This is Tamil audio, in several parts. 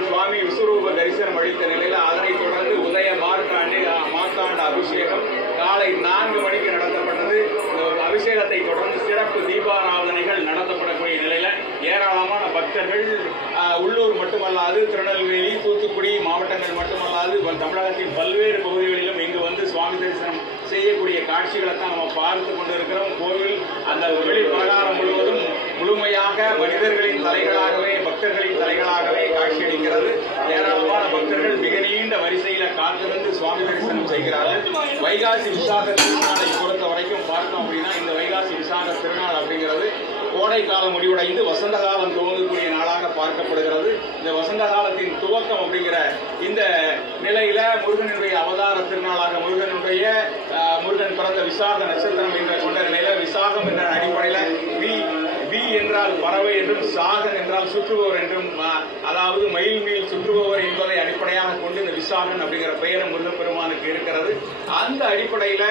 முருகப்பெருமான் சுவாமி விஸ்வரூப தரிசனம் அளித்த நிலையில் அதனைத் தொடர்ந்து உதய மார்த்தாண்டு மார்த்தாண்ட அபிஷேகம் காலை நான்கு மணிக்கு நடத்தப்பட்டது. இந்த அபிஷேகத்தை தொடர்ந்து சிறப்பு தீபாராதனைகள் நடத்தப்படக்கூடிய நிலையில் ஏராளமான பக்தர்கள் உள்ளூர் மட்டுமல்லாது திருநெல்வேலி தூத்துக்குடி மாவட்டங்கள் மட்டுமல்லாது தமிழகத்தின் பல்வேறு பகுதிகளிலும் இங்கு வந்து சுவாமி தரிசனம் செய்யக்கூடிய காட்சிகளை தான் நம்ம பார்த்து கொண்டு இருக்கிறோம் கோவில் அந்த வெளி பிரகாரம் முழுவதும் முழுமையாக மனிதர்களின் தலைகளாக பக்தர்களின் தலைகளாகவே காட்சியளிக்கிறது ஏராளமான பக்தர்கள் மிக நீண்ட வரிசையில காத்திருந்து சுவாமி தரிசனம் செய்கிறார்கள் வைகாசி விசாக திருநாளை பொறுத்த வரைக்கும் பார்த்தோம் அப்படின்னா இந்த வைகாசி விசாக திருநாள் அப்படிங்கிறது கோடை காலம் முடிவடைந்து வசந்த காலம் துவங்கக்கூடிய நாளாக பார்க்கப்படுகிறது. இந்த வசந்த காலத்தின் துவக்கம் அப்படிங்கிற இந்த நிலையில முருகனுடைய அவதார திருநாளாக முருகனுடைய முருகன் பிறந்த விசாக நட்சத்திரம் என்ற கொண்ட நிலையில விசாகம் என்ற அடிப்படையில் என்றால் பறவை என்றும் சாகர் என்றால் சுற்றுபவர் என்றும் அதாவது மயில் மீள் சுற்றுபவர் என்பதை அடிப்படையாக கொண்டு இந்த விசாகன் அப்படிங்கிற பெயரும் முருகப்பெருமானுக்கு இருக்கிறது. அந்த அடிப்படையில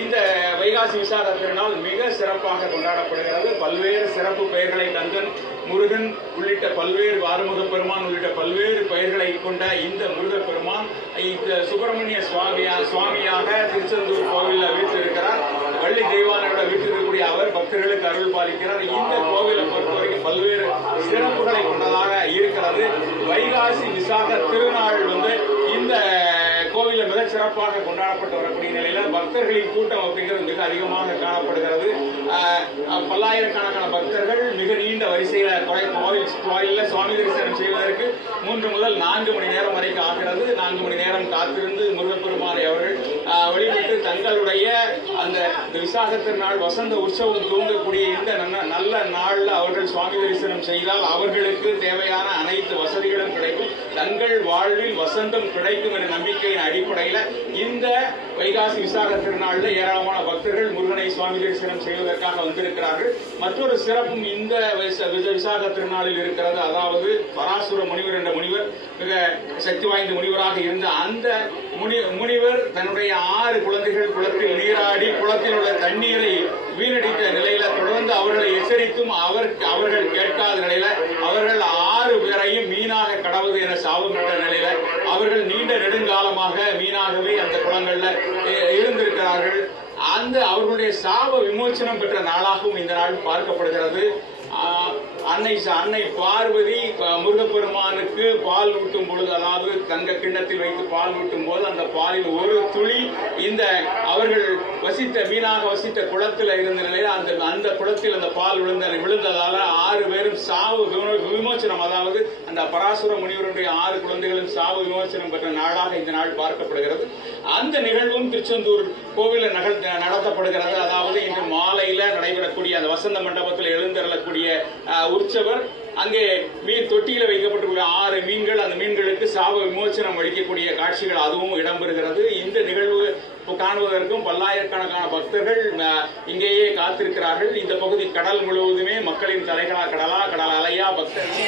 இந்த வைகாசி விசாக திருநாள் மிக சிறப்பாக கொண்டாடப்படுகிறது. பல்வேறு சிறப்பு பெயர்களை கந்தன் முருகன் உள்ளிட்ட பல்வேறு ஆறுமுக பெருமான் உள்ளிட்ட பல்வேறு பெயர்களை கொண்ட இந்த முருகப்பெருமான் இந்த சுப்பிரமணிய சுவாமியா சுவாமியாக திருச்செந்தூர் கோவிலில் வீற்றிருக்கிறார் வள்ளி தெய்வானோட வீட்டில் இருக்கக்கூடிய அவர் பக்தர்களுக்கு அருள் பாலிக்கிறார். இந்த கோவிலை பொறுத்தவரைக்கும் பல்வேறு சிறப்புகளை கொண்டதாக இருக்கிறது. வைகாசி விசாக திருநாள் வந்து இந்த கோவிலில் மிக சிறப்பாக கொண்டாடப்பட்டு வரக்கூடிய நிலையில பக்தர்களின் கூட்டம் அப்படிங்கிறது மிக அதிகமாக காணப்படுகிறது. பல்லாயிரக்கணக்கான பக்தர்கள் மிக நீண்ட வரிசையில கோயில் கோவில் கோயிலில் சுவாமி தரிசனம் செய்வதற்கு மூன்று முதல் நான்கு மணி நேரம் வரைக்கும் ஆகிறது. நான்கு மணி நேரம் காத்திருந்து முருகப்பெருமானை அவர்கள் ஆஹ் வழிபட்டு தங்களுடைய அந்த விசாகத்தின் நாள் திருநாள் வசந்த உற்சவம் தூங்கக்கூடிய இந்த நல்ல- நல்ல அவர்கள் சுவாமி தரிசனம் செய்தால் அவர்களுக்கு தேவையான அனைத்து வசதிகளும் கிடைக்கும். தங்கள் வாழ்வில் வசந்தம் கிடைக்கும் என்ற நம்பிக்கையின் அடிப்படையில் இந்த வைகாசி விசாக திருநாளில் ஏராளமான பக்தர்கள் முருகனை சுவாமி தரிசனம் செய்வதற்காக வந்திருக்கிறார்கள். மற்றொரு சிறப்பும் இந்த விசாக திருநாளில் இருக்கிறது. அதாவது பராசுர முனிவர் என்ற முனிவர் மிக சக்தி வாய்ந்த முனிவராக இருந்த அந்த முனி முனிவர் தன்னுடைய ஆறு குழந்தைகள் குளத்தில் நீராடி குளத்தில் உள்ள தண்ணீரை வீணடித்த நிலையில தொடர்ந்து அவர்களை எச்சரித்தும் அவர் அவர்கள் கேட்காத நிலையில அவர்கள் ஆறு பேரையும் மீனாக கடவுது என சாபமிட்ட நிலையில அவர்கள் நீண்ட நெடுங்காலமாக மீனாகவே அந்த குளங்கள்ல இருந்திருக்கிறார்கள். அந்த அவர்களுடைய சாப விமோச்சனம் பெற்ற நாளாகவும் இந்த நாள் பார்க்கப்படுகிறது. அன்னை அன்னை பார்வதி முருகப்பெருமானுக்கு முருகப்பெருமானுக்கு பால் ஊட்டும் பொழுது அதாவது தங்க கிண்ணத்தில் வைத்து பால் ஊட்டும் போது அந்த பாலில் ஒரு துளி இந்த அவர்கள் வசித்த மீனாக வசித்த குளத்தில் இருந்த நிலையில் அந்த அந்த குளத்தில் அந்த பால் விழுந்த விழுந்ததால் ஆறு பேரும் சாவு விமோ- விமோச்சனம் அதாவது அந்த பராசுர முனிவருடைய ஆறு குழந்தைகளும் சாவு விமோச்சனம் பெற்ற நாளாக இந்த நாள் பார்க்கப்படுகிறது. அந்த நிகழ்வும் திருச்செந்தூர் கோவிலில் நகல் நடத்தப்படுகிறது. அதாவது இன்று மாலையில் நடைபெறக்கூடிய அந்த வசந்த மண்டபத்தில் எழுந்தருளக்கூடிய உற்சவர் அங்கே மீன் தொட்டியில் வைக்கப்பட்டுள்ள ஆறு மீன்கள் அந்த மீன்களுக்கு சாப விமோச்சனம் அளிக்கக்கூடிய காட்சிகள் அதுவும் இடம்பெறுகிறது. இந்த நிகழ்வு காணுவதற்கும் பல்லாயிரக்கணக்கான பக்தர்கள் இங்கேயே காத்திருக்கிறார்கள். இந்த பகுதி கடல் முழுவதுமே மக்களின் தலைகளா கடலா கடல் அலையா பக்தர்கள்.